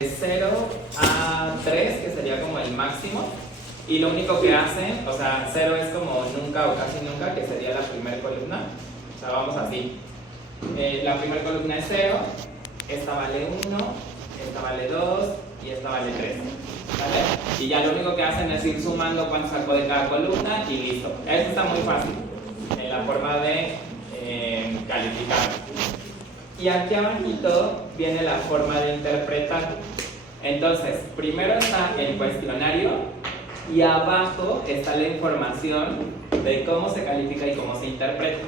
de 0 a 3, que sería como el máximo, y lo único que hacen, o sea, 0 es como nunca o casi nunca, que sería la primera columna. O sea, vamos así. La primera columna es 0, esta vale 1, esta vale 2 y esta vale 3. ¿Vale? Y ya lo único que hacen es ir sumando cuánto sacó de cada columna y listo. Esto está muy fácil en la forma de calificar. Y aquí abajito viene la forma de interpretar. Entonces, primero está el cuestionario y abajo está la información de cómo se califica y cómo se interpreta.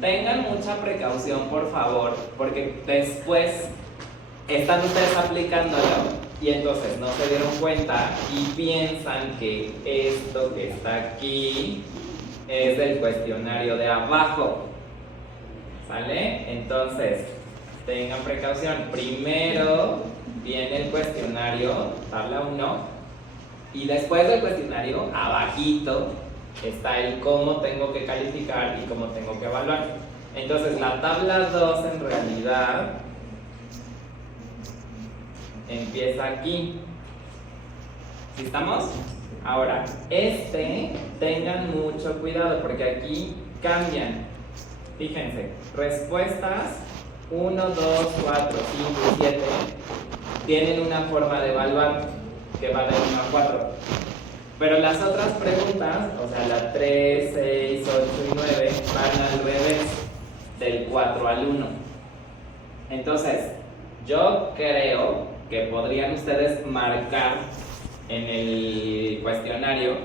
Tengan mucha precaución, por favor, porque después están ustedes aplicándolo y entonces no se dieron cuenta y piensan que esto que está aquí es del cuestionario de abajo. ¿Sale? Entonces, tengan precaución. Primero viene el cuestionario, tabla 1, y después del cuestionario, abajito, está el cómo tengo que calificar y cómo tengo que evaluar. Entonces, la tabla 2 en realidad empieza aquí. ¿Sí estamos? Ahora, tengan mucho cuidado porque aquí cambian. Fíjense, respuestas 1, 2, 4, 5 y 7 tienen una forma de evaluar que va de 1 a 4. Pero las otras preguntas, o sea, la 3, 6, 8 y 9, van al revés, del 4 al 1. Entonces, yo creo que podrían ustedes marcar en el cuestionario,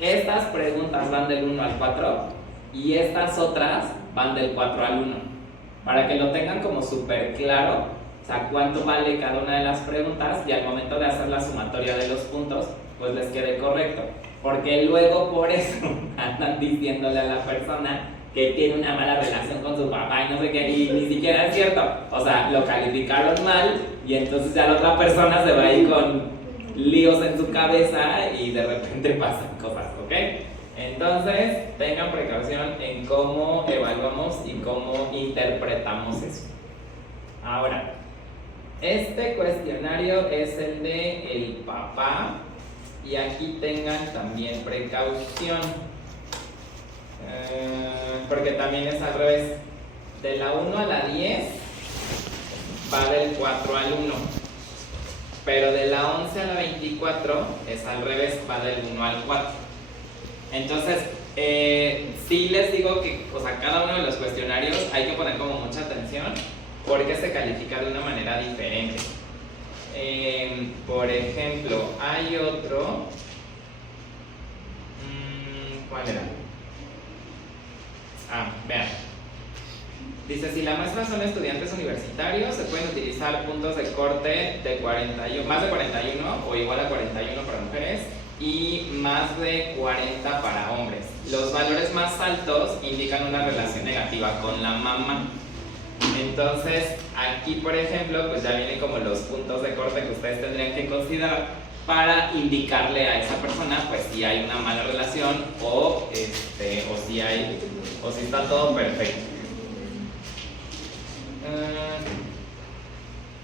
estas preguntas van del 1 al 4 y estas otras van del 4 al 1, para que lo tengan como súper claro, o sea, cuánto vale cada una de las preguntas y al momento de hacer la sumatoria de los puntos, pues les quede correcto, porque luego por eso andan diciéndole a la persona que tiene una mala relación con su papá y no sé qué, y ni siquiera es cierto, o sea, lo calificaron mal y entonces ya la otra persona se va a ir con líos en su cabeza y de repente pasan cosas, ¿ok? Entonces, tengan precaución en cómo evaluamos y cómo interpretamos eso. Ahora, este cuestionario es el de el papá y aquí tengan también precaución, porque también es al revés. De la 1 a la 10 va del 4 al 1, pero de la 11 a la 24 es al revés, va del 1 al 4. Entonces, sí les digo que, o sea, cada uno de los cuestionarios hay que poner como mucha atención porque se califica de una manera diferente. Por ejemplo, hay otro. ¿Cuál era? Vean. Dice, si la muestra son estudiantes universitarios, se pueden utilizar puntos de corte de 41, más de 41 o igual a 41 para mujeres y más de 40 para hombres. Los valores más altos indican una relación negativa con la mamá. Entonces, aquí por ejemplo, pues ya vienen como los puntos de corte que ustedes tendrían que considerar para indicarle a esa persona pues si hay una mala relación o si está todo perfecto.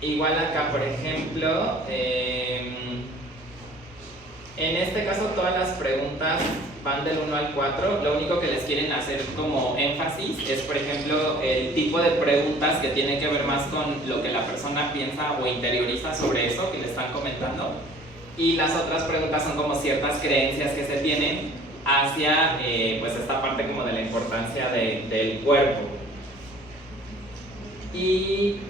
Igual acá, por ejemplo, en este caso todas las preguntas van del 1 al 4. Lo único que les quieren hacer como énfasis es, por ejemplo, el tipo de preguntas que tienen que ver más con lo que la persona piensa o interioriza sobre eso que le están comentando. Y las otras preguntas son como ciertas creencias que se tienen hacia pues esta parte como de la importancia del cuerpo. Y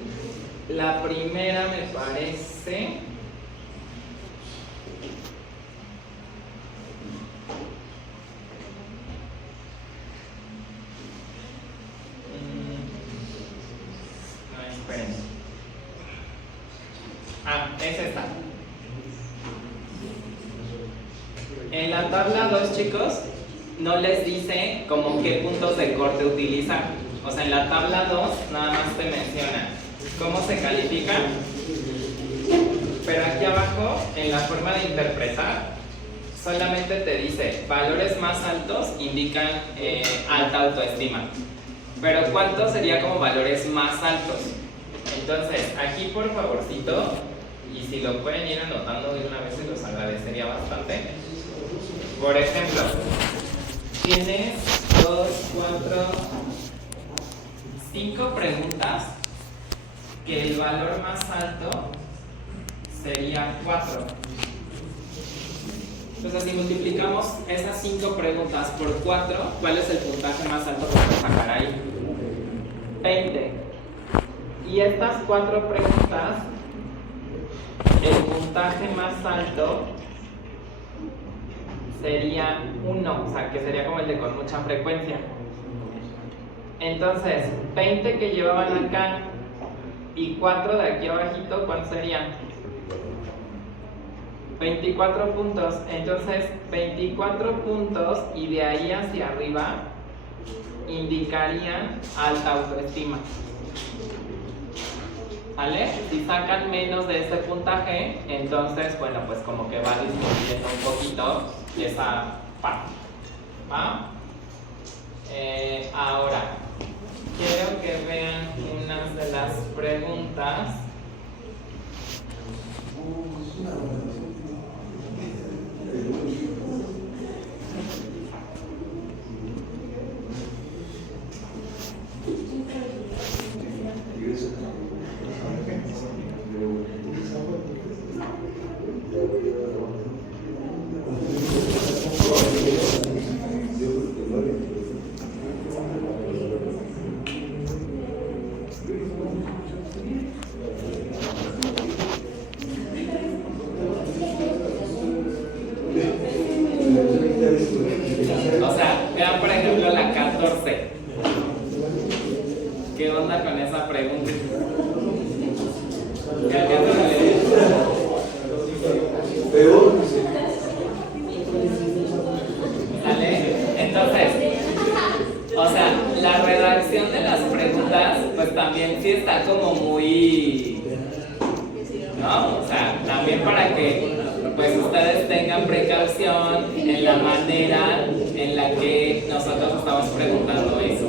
la primera me parece... esperen. Es esta. En la tabla 2, chicos, no les dice como qué puntos de corte utilizar. O sea, en la tabla 2 nada más te menciona cómo se califica, pero aquí abajo, en la forma de interpretar, solamente te dice valores más altos indican alta autoestima. Pero ¿cuántos sería como valores más altos? Entonces, aquí por favorcito, y si lo pueden ir anotando de una vez, se los agradecería bastante. Por ejemplo, tienes 2, 4, 5 preguntas que el valor más alto sería 4. Entonces, si multiplicamos esas 5 preguntas por 4, ¿cuál es el puntaje más alto que vamos a sacar ahí? 20. Y estas 4 preguntas, el puntaje más alto sería 1, o sea, que sería como el de con mucha frecuencia. Entonces, 20 que llevaban acá y 4 de aquí abajito, ¿cuántos serían? 24 puntos. Entonces, 24 puntos y de ahí hacia arriba indicarían alta autoestima. ¿Vale? Si sacan menos de ese puntaje, entonces, bueno, pues como que va disminuyendo un poquito esa parte. ¿Va? Ahora, quiero que vean unas de las preguntas. O sea, vean por ejemplo la 14. ¿Qué onda con esa pregunta? ¿Qué alcanzan a leer? ¿Vale? Entonces, o sea, la redacción de las preguntas, pues también sí está como muy, ¿no? O sea, también para que pues ustedes tengan precaución en la manera en la que nosotros estamos preguntando eso,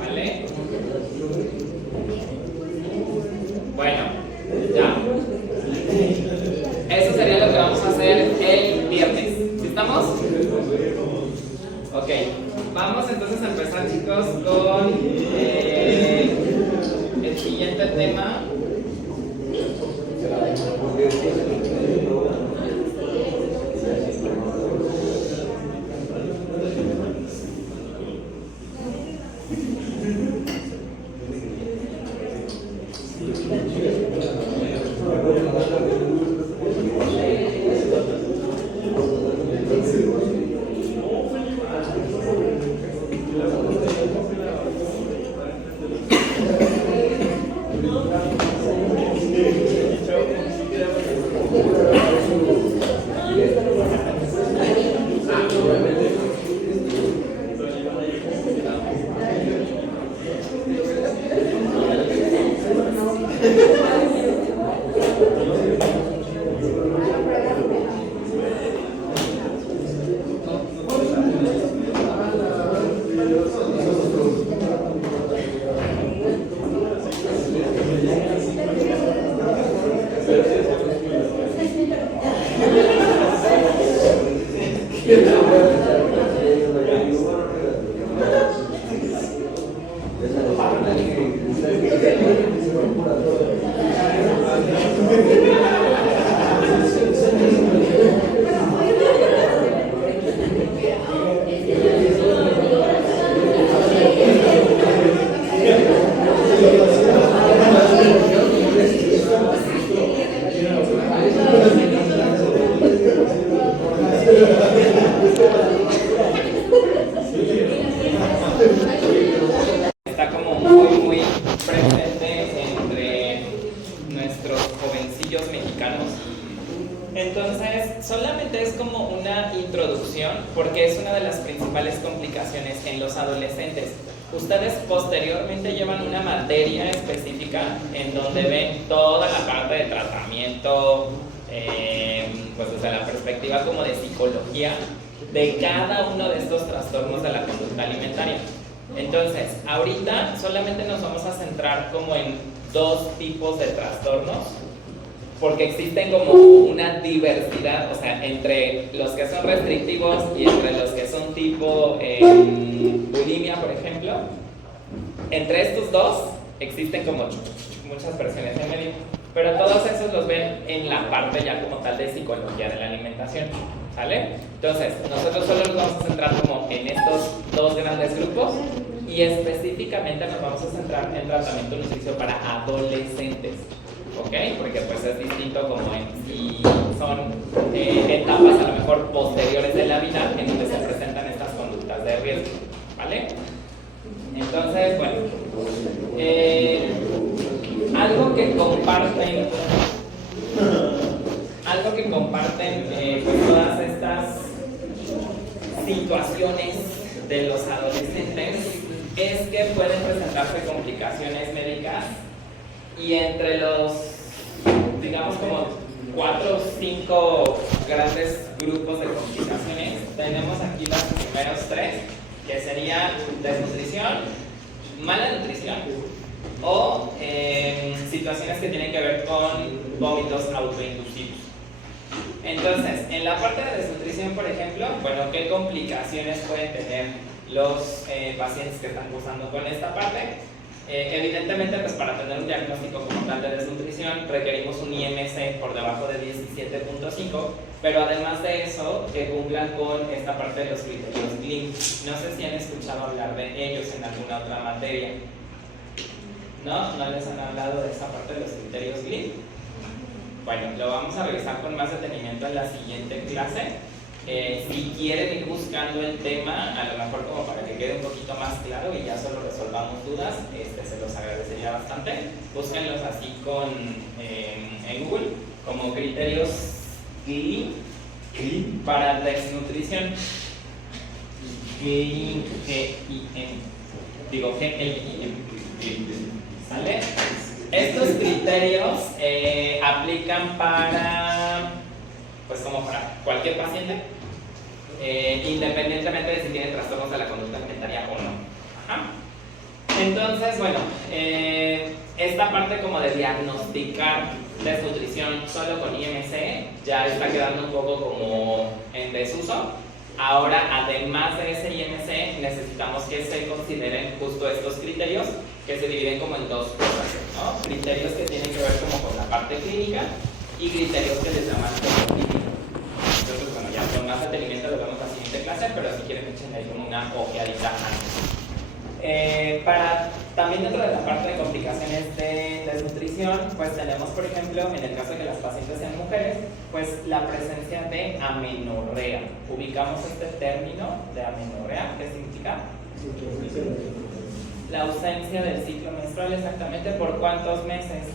¿vale? Bueno, ya. Eso sería lo que vamos a hacer el viernes. ¿Sí estamos? Ok, vamos entonces a empezar, chicos, con el siguiente tema. Está como muy presente entre nuestros jovencillos mexicanos. Entonces, solamente es como una introducción porque es una de las principales complicaciones en los adolescentes. Ustedes posteriormente llevan una materia específica en donde ven toda la parte de tratamiento, pues desde la perspectiva como de psicología de cada uno de estos trastornos de la conducta alimentaria. Entonces, ahorita solamente nos vamos a centrar como en 2 tipos de trastornos porque existen como una diversidad, o sea, entre los que son restrictivos y entre los que son tipo bulimia, por ejemplo, entre estos dos existen como muchas versiones en medio, pero todos esos los ven en la parte ya como tal de psicología de la alimentación, ¿sale? Entonces, nosotros solo nos vamos a centrar como en estos dos grandes grupos y específicamente nos vamos a centrar en tratamiento nutricio para adolescentes, ¿ok? Porque pues es distinto como en si son etapas a lo mejor posteriores de la vida en donde se presentan estas conductas de riesgo, ¿vale? Entonces, bueno, algo que comparten pues todas estas situaciones de los adolescentes es que pueden presentarse complicaciones médicas y entre los, digamos como 4 o 5 grandes grupos de complicaciones tenemos aquí los primeros 3, que serían desnutrición, mala nutrición o situaciones que tienen que ver con vómitos autoindusivos. Entonces, en la parte de desnutrición, por ejemplo, bueno, ¿qué complicaciones pueden tener los pacientes que están cursando con esta parte? Evidentemente, pues para tener un diagnóstico como tal de desnutrición requerimos un IMC por debajo de 17.5, pero además de eso, que cumplan con esta parte de los criterios GLIM. No sé si han escuchado hablar de ellos en alguna otra materia. ¿No? ¿No les han hablado de esa parte de los criterios GLIM? Bueno, lo vamos a revisar con más detenimiento en la siguiente clase. Si quieren ir buscando el tema, a lo mejor como para que quede un poquito más claro y ya solo resolvamos dudas, se los agradecería bastante. Búsquenlos así en Google como criterios GLIM para desnutrición. GLIM, digo GLIM. ¿Sale? Estos criterios aplican para, pues como para cualquier paciente, independientemente de si tiene trastornos de la conducta alimentaria o no. Ajá. Entonces, bueno, esta parte como de diagnosticar desnutrición solo con IMC ya está quedando un poco como en desuso. Ahora, además de ese IMC, necesitamos que se consideren justo estos criterios que se dividen como en dos cosas, ¿no? Criterios que tienen que ver como con la parte clínica y criterios que les llaman científico. Entonces, bueno, ya con más detenimiento lo vemos en la siguiente clase, pero si quieren echen ahí como una ojeadita antes. También dentro de la parte de complicaciones de desnutrición, pues tenemos, por ejemplo, en el caso de que las pacientes sean mujeres, pues la presencia de amenorrea. Ubicamos este término de amenorrea, ¿qué significa? La ausencia del ciclo menstrual, exactamente. ¿Por cuántos meses?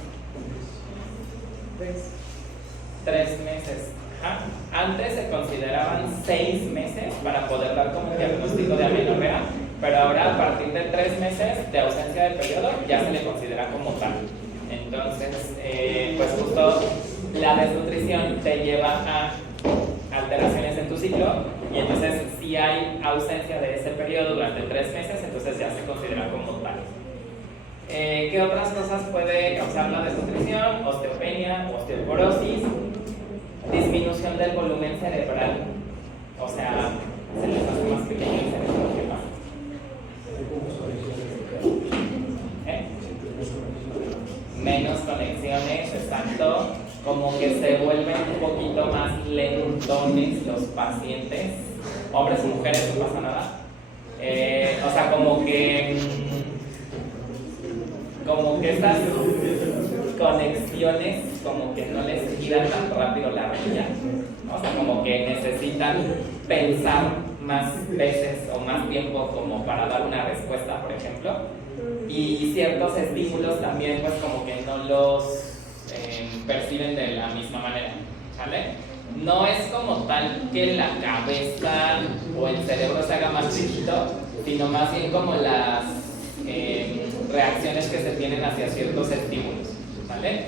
3 meses. Ajá. Antes se consideraban 6 meses para poder dar como diagnóstico de amenorrea, pero ahora a partir de 3 meses de ausencia de periodo ya se le considera como tal. Entonces, pues justo la desnutrición te lleva a alteraciones en tu ciclo y entonces si hay ausencia de ese periodo durante 3 meses, entonces ya se considera como tal. ¿Qué otras cosas puede causar la desnutrición? Osteopenia, osteoporosis, disminución del volumen cerebral, o sea, se les hace más pequeño el cerebro. ¿Qué pasa? Menos conexiones, exacto, como que se vuelven un poquito más lentones los pacientes, hombres o mujeres, no pasa nada. O sea, como que estas conexiones como que no les giran tan rápido la rodilla, o sea, como que necesitan pensar más veces o más tiempo como para dar una respuesta, por ejemplo, y ciertos estímulos también pues como que no los perciben de la misma manera, ¿sale? No es como tal que la cabeza o el cerebro se haga más chiquito, sino más bien como las reacciones que se tienen hacia ciertos estímulos, ¿vale?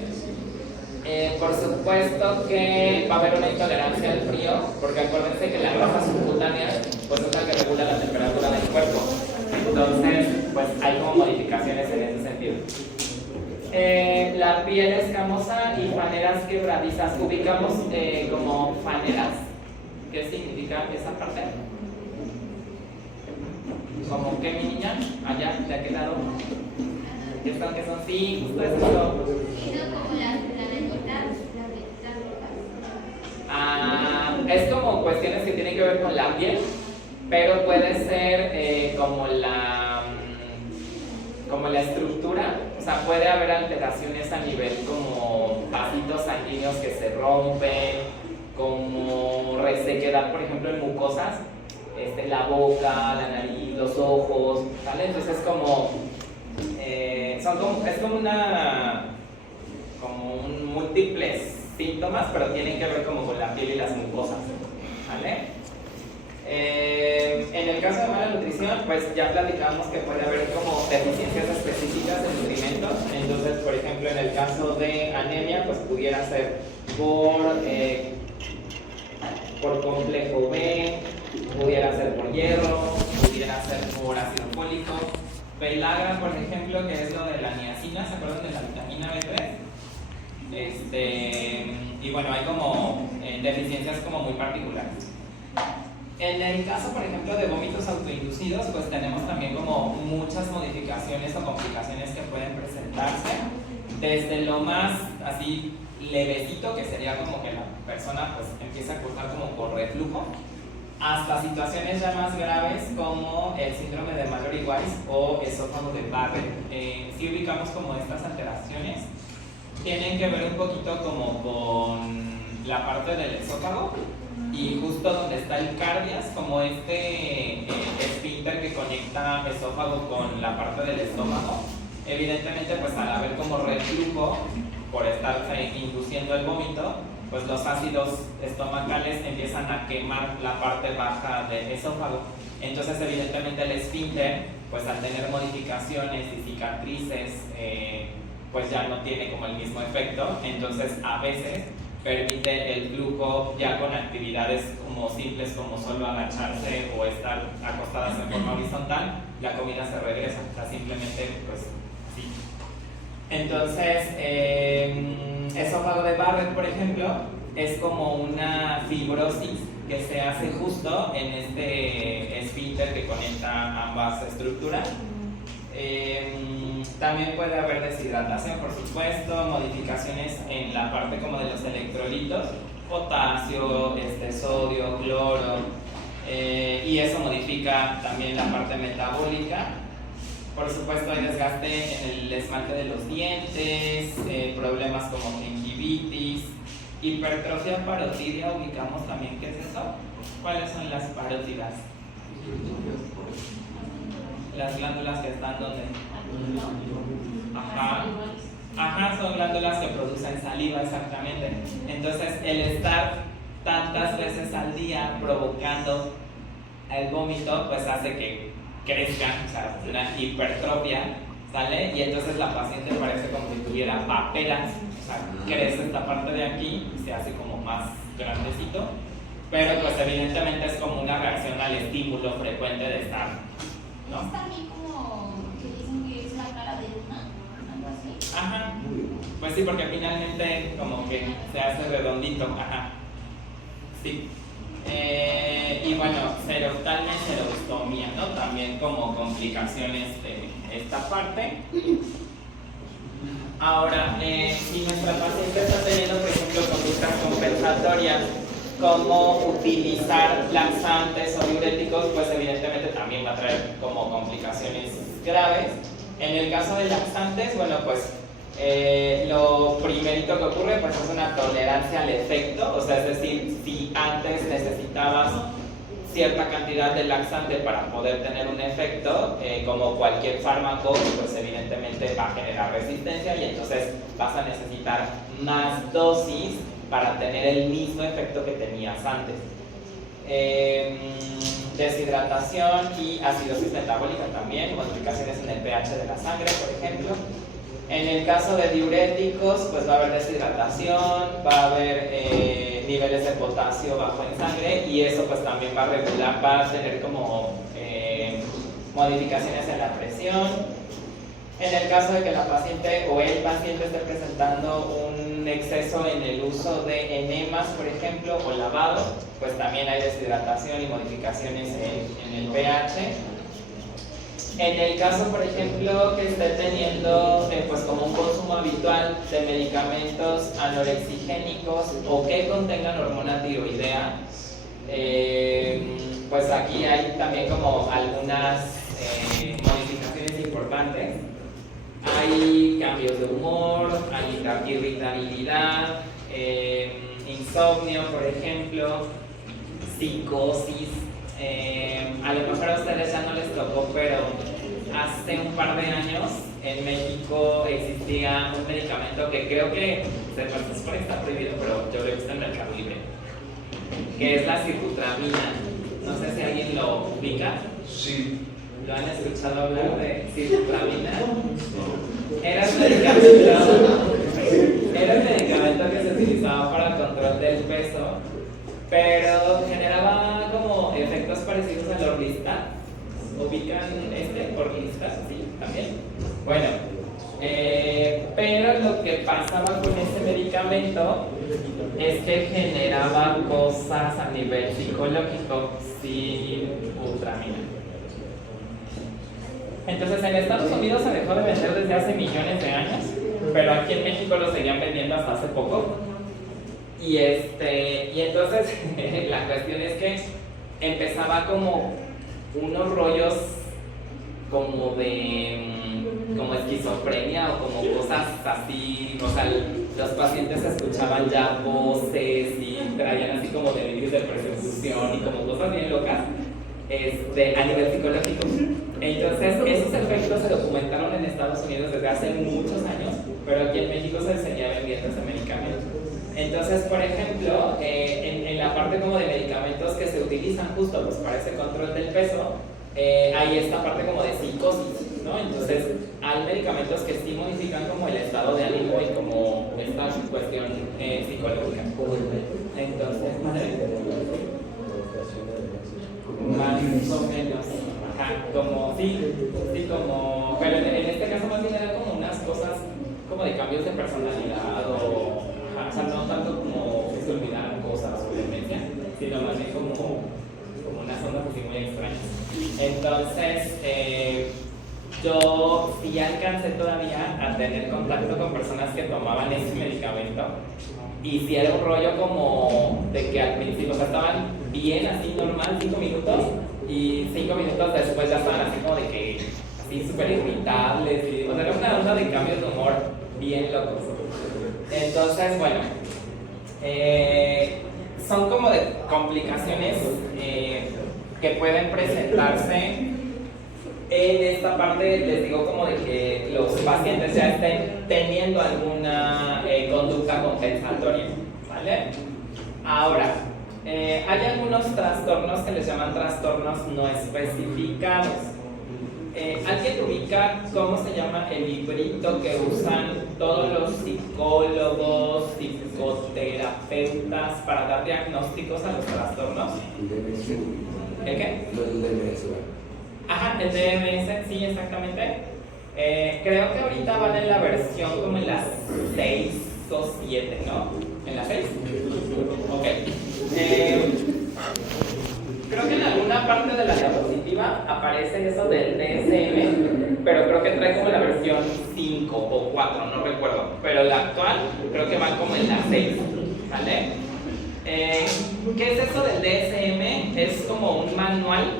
Por supuesto que va a haber una intolerancia al frío, porque acuérdense que la grasa subcutánea pues es la que regula la temperatura del cuerpo. Entonces, pues hay como modificaciones en ese sentido. La piel escamosa y faneras quebradizas. Ubicamos como faneras. ¿Qué significa esa parte? ¿Como qué, mi niña? Allá, de aquel lado. ¿Qué son? ¿Qué son? Sí, justo es eso. Es como cuestiones que tienen que ver con la piel, pero puede ser como la estructura. O sea, puede haber alteraciones a nivel como vasitos sanguíneos que se rompen, como resequedad, por ejemplo, en mucosas, la boca, la nariz, los ojos, ¿vale? Entonces es como un múltiples síntomas, pero tienen que ver como con la piel y las mucosas, ¿vale? En el caso de mala nutrición, pues ya platicamos que puede haber como deficiencias específicas en nutrimentos. Entonces, por ejemplo, en el caso de anemia, pues pudiera ser por complejo B, pudiera ser por hierro, pudiera ser por ácido fólico. Pelagra, por ejemplo, que es lo de la niacina, ¿se acuerdan de la vitamina B3? Y bueno, hay como deficiencias como muy particulares. En el caso, por ejemplo, de vómitos autoinducidos, pues tenemos también como muchas modificaciones o complicaciones que pueden presentarse, desde lo más así levecito, que sería como que la persona pues empieza a cursar como por reflujo, hasta situaciones ya más graves como el síndrome de Mallory-Weiss o esófago de Barrett. Si ubicamos como estas alteraciones, tienen que ver un poquito como con la parte del esófago y justo donde está el cardias, como esfínter que conecta esófago con la parte del estómago. Evidentemente, pues al haber como reflujo por estar induciendo el vómito, pues los ácidos estomacales empiezan a quemar la parte baja del esófago. Entonces, evidentemente el esfínter, pues al tener modificaciones y cicatrices, pues ya no tiene como el mismo efecto. Entonces, a veces permite el flujo ya con actividades como simples, como solo agacharse o estar acostadas en forma horizontal, la comida se regresa, o sea, simplemente pues así. Entonces, esófago de Barrett, por ejemplo, es como una fibrosis que se hace justo en este esfínter que conecta ambas estructuras. También puede haber deshidratación, por supuesto, modificaciones en la parte como de los electrolitos, potasio, sodio, cloro, y eso modifica también la parte metabólica. Por supuesto, hay desgaste en el esmalte de los dientes, problemas como gingivitis, hipertrofia parotidia. Ubicamos también qué es eso. ¿Cuáles son las parótidas? Las glándulas que están donde. Ajá, son glándulas que producen saliva, exactamente. Entonces, el estar tantas veces al día provocando el vómito, pues hace que crezcan, o sea, una hipertrofia, ¿sale? Y entonces la paciente parece como si tuviera paperas, o sea, crece esta parte de aquí y se hace como más grandecito, pero pues evidentemente es como una reacción al estímulo frecuente de estar, ¿no? Es también como que dicen que es la cara de luna, algo así. Ajá, pues sí, porque finalmente como que se hace redondito, ajá, sí. Y bueno, seroctalmia y serostomía, ¿no? También como complicaciones de esta parte. Ahora, si nuestra paciente está teniendo, por ejemplo, conductas compensatorias, como utilizar laxantes o diuréticos, pues evidentemente también va a traer como complicaciones graves. En el caso de laxantes, bueno, pues lo primerito que ocurre pues es una tolerancia al efecto, o sea, es decir, si antes necesitabas cierta cantidad de laxante para poder tener un efecto, como cualquier fármaco, pues evidentemente va a generar resistencia y entonces vas a necesitar más dosis para tener el mismo efecto que tenías antes. Deshidratación y acidosis metabólica también, modificaciones en el pH de la sangre, por ejemplo. En el caso de diuréticos, pues va a haber deshidratación, va a haber niveles de potasio bajo en sangre y eso pues también va a regular, va a tener como modificaciones en la presión. En el caso de que la paciente o el paciente esté presentando un exceso en el uso de enemas, por ejemplo, o lavado, pues también hay deshidratación y modificaciones en el pH. En el caso, por ejemplo, que esté teniendo pues como un consumo habitual de medicamentos anorexigénicos o que contengan hormona tiroidea, pues aquí hay también como algunas modificaciones importantes. Hay cambios de humor, hay irritabilidad, insomnio, por ejemplo, psicosis. A lo mejor a ustedes ya no les tocó, pero hace un par de años en México existía un medicamento que creo que se supone que está prohibido, pero yo lo he visto en Mercado Libre, que es la sirutramina. No sé si alguien lo ubica. Sí. ¿Lo han escuchado hablar de sirutramina? Era un medicamento que se utilizaba para el control del peso, pero generaba como efectos parecidos al Orlistat. ¿Ubican Orlistat? Sí, también. Bueno, pero lo que pasaba con ese medicamento es que generaba cosas a nivel psicológico, sirutramina. Entonces en Estados Unidos se dejó de vender desde hace millones de años, pero aquí en México lo seguían vendiendo hasta hace poco. Y entonces la cuestión es que empezaba como unos rollos como esquizofrenia o como cosas así, o sea, los pacientes escuchaban ya voces y traían así como delirios de persecución y como cosas bien locas a nivel psicológico. Entonces esos efectos se documentaron en Estados Unidos desde hace muchos años, pero aquí en México se seguía vendiendo ese medicamento. Entonces, por ejemplo, en la parte como de medicamentos que se utilizan justo pues, para ese control del peso, hay esta parte como de psicosis, ¿no? Entonces, hay medicamentos que sí modifican como el estado de ánimo y como esta cuestión psicológica. Entonces, más o menos, ajá, como, como, pero en este caso más bien era como unas cosas como de cambios de personalidad o sea, no tanto como que se olvidaran cosas o demencia, sino más bien como unas ondas así muy extrañas. Entonces, yo sí alcancé todavía a tener contacto con personas que tomaban ese medicamento y sí era un rollo como de que al principio, o sea, estaban bien así normal 5 minutos y 5 minutos después ya estaban así como de que así súper irritables y, o sea, era una onda de cambios de humor bien locos. Entonces, bueno, son como de complicaciones que pueden presentarse en esta parte, les digo como de que los pacientes ya estén teniendo alguna conducta compensatoria, ¿vale? Ahora, hay algunos trastornos que les llaman trastornos no especificados. ¿Alguien ubica cómo se llama el librito que usan todos los psicólogos, psicoterapeutas para dar diagnósticos a los trastornos? ¿El qué? El DMS. Ajá, el DMS, sí, exactamente. Creo que ahorita van en la versión como en las 6 o 7, ¿no? ¿En las 6? Ok. Creo que en alguna parte de la diapositiva aparece eso del DSM, pero creo que trae como la versión 5 o 4, no recuerdo. Pero la actual creo que va como en la 6, ¿vale? ¿Qué es eso del DSM? Es como un manual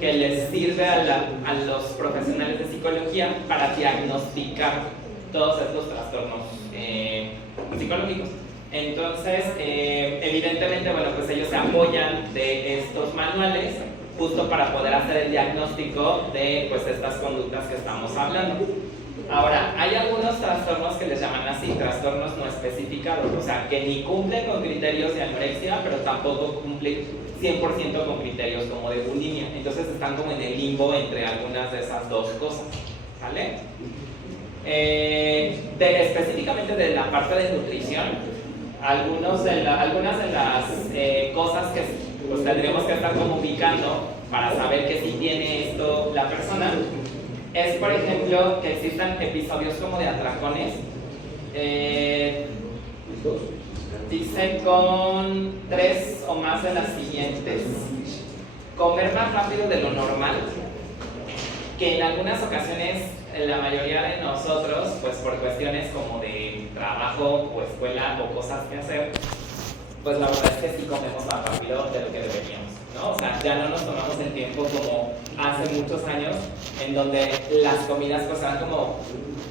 que les sirve a los profesionales de psicología para diagnosticar todos estos trastornos psicológicos. Entonces, evidentemente, bueno, pues ellos se apoyan de estos manuales justo para poder hacer el diagnóstico de pues estas conductas que estamos hablando. Ahora, hay algunos trastornos que les llaman así, trastornos no especificados, o sea, que ni cumplen con criterios de anorexia, pero tampoco cumplen 100% con criterios como de bulimia. Entonces están como en el limbo entre algunas de esas dos cosas, ¿vale? Específicamente de la parte de nutrición, algunas de las cosas que pues, tendríamos que estar como ubicando para saber que sí tiene esto la persona es, por ejemplo, que existan episodios como de atracones. Dice con 3 o más de las siguientes: comer más rápido de lo normal, que en algunas ocasiones la mayoría de nosotros, pues por cuestiones como de trabajo o escuela o cosas que hacer, pues la verdad es que sí comemos más rápido de lo que deberíamos, ¿no? O sea, ya no nos tomamos el tiempo como hace muchos años, en donde las comidas pues eran como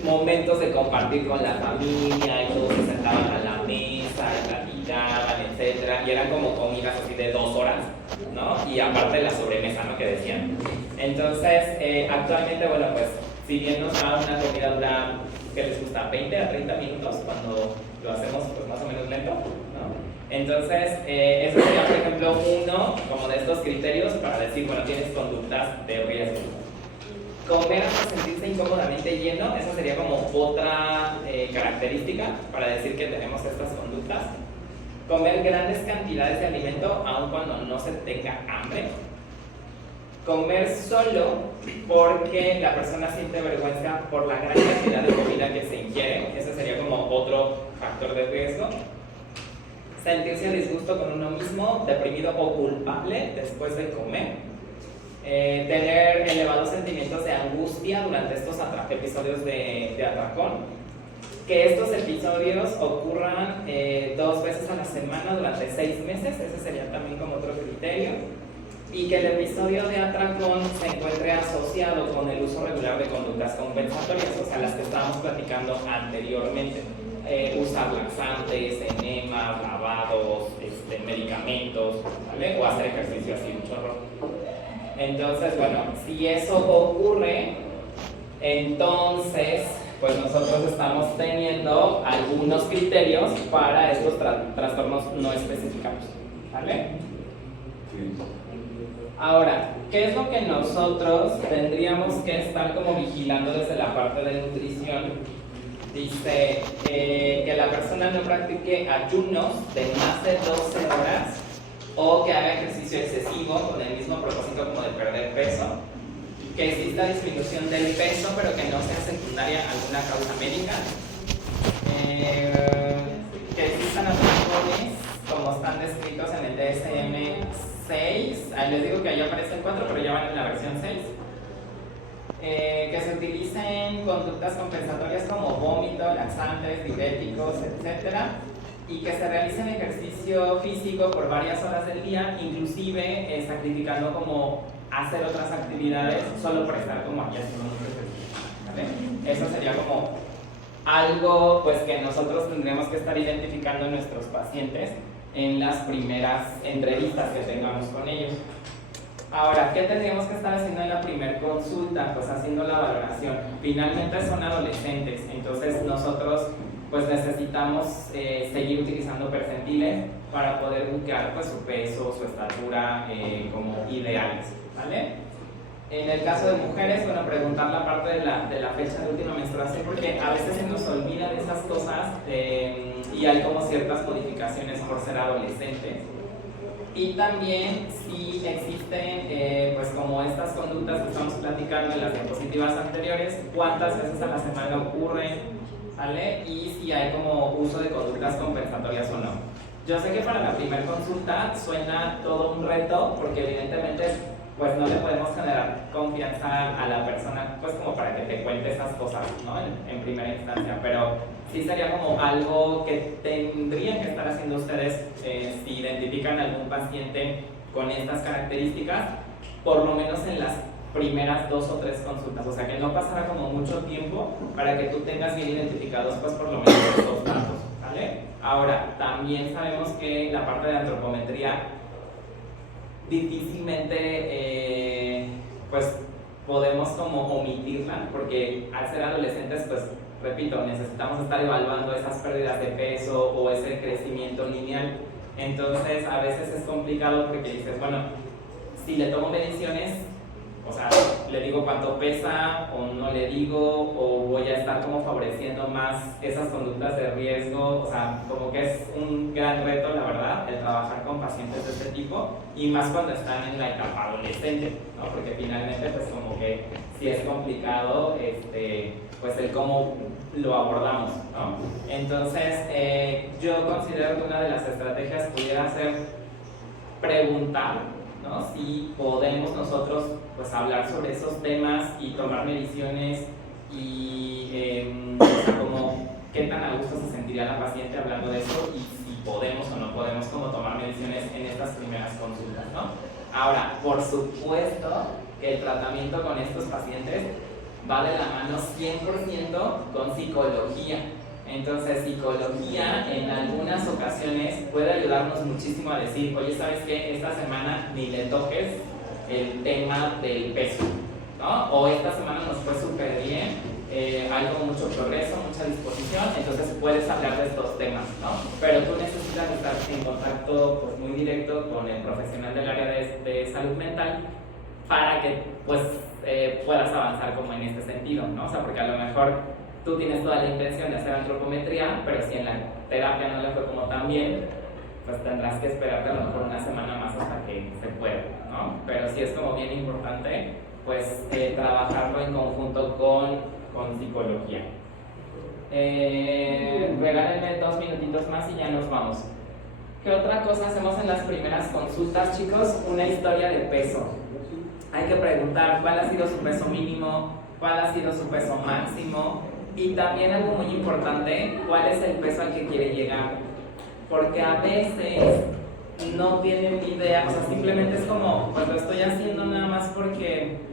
momentos de compartir con la familia y todos se sentaban a la mesa y platicaban, etcétera, y eran como comidas así de 2 horas, ¿no? Y aparte la sobremesa, ¿no? Que decían. Entonces, actualmente, bueno, pues si bien nos da una comida dura, ¿qué les gusta? 20 a 30 minutos cuando lo hacemos pues más o menos lento, ¿no? Entonces, eso sería, por ejemplo, uno como de estos criterios para decir, bueno, tienes conductas de riesgo. Comer hasta sentirse incómodamente lleno, esa sería como otra característica para decir que tenemos estas conductas. Comer grandes cantidades de alimento aun cuando no se tenga hambre. Comer solo porque la persona siente vergüenza por la gran cantidad de comida que se ingiere, ese sería como otro factor de riesgo. Sentirse a disgusto con uno mismo, deprimido o culpable después de comer. Tener elevados sentimientos de angustia durante estos episodios de atracón. Que estos episodios ocurran 2 veces a la semana durante 6 meses, ese sería también como otro criterio. Y que el episodio de atracón se encuentre asociado con el uso regular de conductas compensatorias, o sea, las que estábamos platicando anteriormente. Usar laxantes, enemas, lavados, medicamentos, ¿vale? O hacer ejercicio así un chorro. Entonces, bueno, si eso ocurre, entonces, pues nosotros estamos teniendo algunos criterios para estos trastornos no especificados, ¿vale? Ahora, ¿qué es lo que nosotros tendríamos que estar como vigilando desde la parte de nutrición? Dice que la persona no practique ayunos de más de 12 horas o que haga ejercicio excesivo con el mismo propósito como de perder peso, que exista disminución del peso pero que no sea secundaria a alguna causa médica, que existan atracones como están descritos en el DSM-6, ahí les digo que ahí aparecen 4 pero ya van en la versión 6, que se utilicen conductas compensatorias como vómito, laxantes, diuréticos, etcétera, y que se realicen ejercicio físico por varias horas del día, inclusive sacrificando como hacer otras actividades solo por estar como aquí haciendo mucho ejercicio, ¿vale? Eso sería como algo pues que nosotros tendríamos que estar identificando en nuestros pacientes en las primeras entrevistas que tengamos con ellos. Ahora, ¿qué tendríamos que estar haciendo en la primera consulta? Pues haciendo la valoración. Finalmente son adolescentes, entonces nosotros pues necesitamos seguir utilizando percentiles para poder buscar pues su peso, su estatura como ideales, ¿vale? En el caso de mujeres, bueno, preguntar la parte de la fecha de última menstruación porque a veces se nos olvida de esas cosas y hay como ciertas modificaciones por ser adolescentes. Y también si existen pues como estas conductas que estamos platicando en las diapositivas anteriores, cuántas veces a la semana ocurren, ¿vale? Y si hay como uso de conductas compensatorias o no. Yo sé que para la primera consulta suena todo un reto porque evidentemente pues no le podemos generar confianza a la persona pues como para que te cuente esas cosas, ¿no? En primera instancia, pero sí sería como algo que tendrían que estar haciendo ustedes si identifican algún paciente con estas características, por lo menos en las primeras 2 o 3 consultas, o sea que no pasara como mucho tiempo para que tú tengas bien identificados pues por lo menos estos datos, ¿vale? Ahora, también sabemos que la parte de antropometría difícilmente pues podemos como omitirla porque al ser adolescentes pues repito, necesitamos estar evaluando esas pérdidas de peso o ese crecimiento lineal, entonces a veces es complicado porque dices, bueno, si le tomo mediciones, o sea, le digo cuánto pesa o no le digo, o voy a estar como favoreciendo más esas conductas de riesgo, o sea, como que es un gran reto, la verdad, el trabajar con pacientes de este tipo, y más cuando están en la etapa adolescente, ¿no? Porque finalmente pues como que si es complicado pues el cómo lo abordamos, ¿no? Entonces yo considero que una de las estrategias pudiera ser preguntar, ¿no? Si podemos nosotros pues hablar sobre esos temas y tomar mediciones y o sea, como qué tan a gusto se sentiría la paciente hablando de eso y si podemos o no podemos como tomar mediciones en estas primeras consultas, ¿no? Ahora, por supuesto que el tratamiento con estos pacientes va de la mano 100% con psicología. Entonces, psicología en algunas ocasiones puede ayudarnos muchísimo a decir, oye, ¿sabes qué? Esta semana ni le toques el tema del peso, ¿no? O esta semana nos fue súper bien, hay como mucho progreso, mucha disposición, entonces puedes hablar de estos temas, ¿no? Pero tú necesitas estar en contacto pues, muy directo con el profesional del área de salud mental para que pues puedas avanzar como en este sentido, ¿no? O sea, porque a lo mejor tú tienes toda la intención de hacer antropometría, pero si en la terapia no le fue como tan bien, pues tendrás que esperarte a lo mejor una semana más hasta que se pueda, ¿no? Pero sí es como bien importante, pues, trabajarlo en conjunto con psicología. Regálenme 2 minutitos más y ya nos vamos. ¿Qué otra cosa hacemos en las primeras consultas, chicos? Una historia de peso. Hay que preguntar cuál ha sido su peso mínimo, cuál ha sido su peso máximo y también algo muy importante, cuál es el peso al que quiere llegar. Porque a veces no tienen ni idea, o sea, simplemente es como, pues lo estoy haciendo nada más porque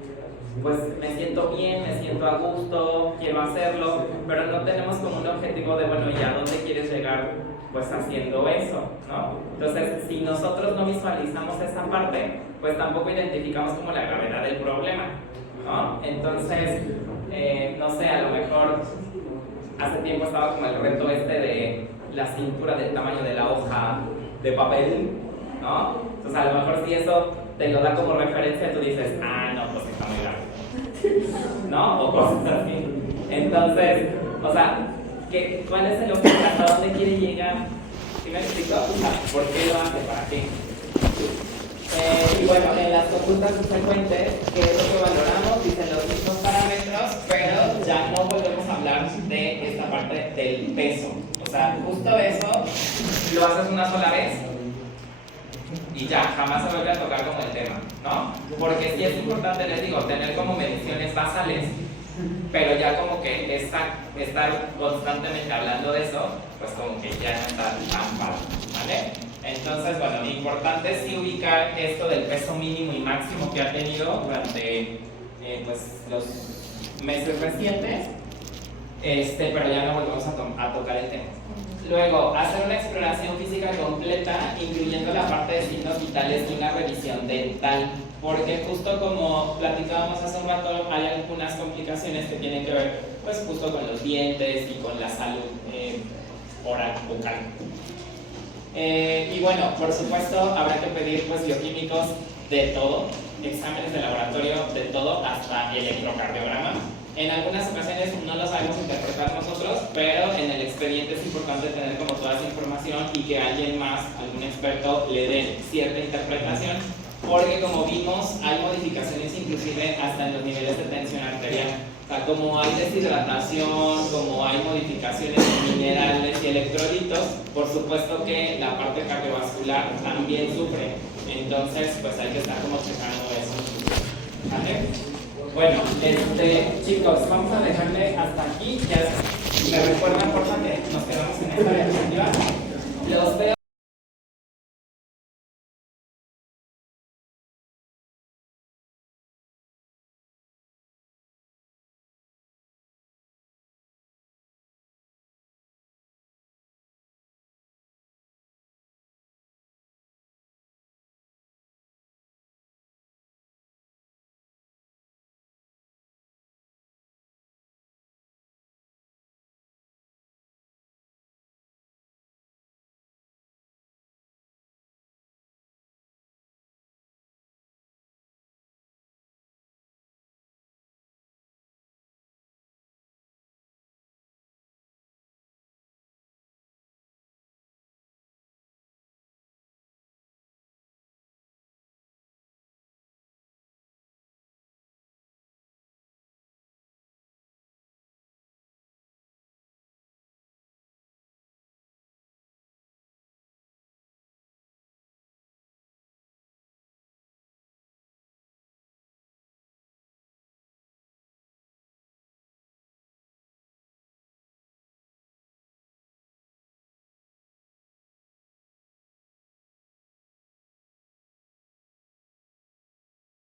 pues me siento bien, me siento a gusto, quiero hacerlo, pero no tenemos como un objetivo de, bueno, ¿y a dónde quieres llegar? Pues haciendo eso, ¿no? Entonces, si nosotros no visualizamos esa parte, pues tampoco identificamos como la gravedad del problema, ¿no? Entonces, no sé, a lo mejor hace tiempo estaba como el reto de la cintura del tamaño de la hoja de papel, ¿no? Entonces, a lo mejor si eso te lo da como referencia, tú dices, ah, no, pues está muy grave, ¿no? O cosas así. Entonces, o sea, ¿cuál es el objetivo? ¿Hasta dónde quiere llegar? ¿Sí me explico? O sea, ¿por qué lo hace? ¿Para qué? Y bueno, en las consultas subsecuentes, ¿qué es lo que valoramos? Dicen los mismos parámetros, pero ya no volvemos a hablar de esta parte del peso. O sea, justo eso lo haces una sola vez y ya, jamás se vuelve a tocar como el tema, ¿no? Porque sí es importante, les digo, tener como mediciones basales, pero ya como que estar constantemente hablando de eso, pues como que ya no está tan fácil, ¿vale? Entonces, bueno, lo importante es sí ubicar esto del peso mínimo y máximo que ha tenido durante pues, los meses recientes, pero ya no volvemos a tocar el tema. Luego, hacer una exploración física completa, incluyendo la parte de signos vitales y una revisión dental, porque justo como platicábamos hace un rato, hay algunas complicaciones que tienen que ver pues justo con los dientes y con la salud oral, bucal. Y bueno, por supuesto, habrá que pedir pues bioquímicos de todo, exámenes de laboratorio de todo, hasta electrocardiograma. En algunas ocasiones no lo sabemos interpretar nosotros, pero en el expediente es importante tener como toda esa información y que alguien más, algún experto, le dé cierta interpretación, porque como vimos, hay modificaciones inclusive hasta en los niveles de tensión arterial. O sea, como hay deshidratación, como hay modificaciones en minerales y electrolitos, por supuesto que la parte cardiovascular también sufre. Entonces, pues hay que estar como checando eso. ¿Vale? Bueno, chicos, vamos a dejarle hasta aquí. Ya me recuerdan, por favor, que nos quedamos en esta diapositiva. Los veo.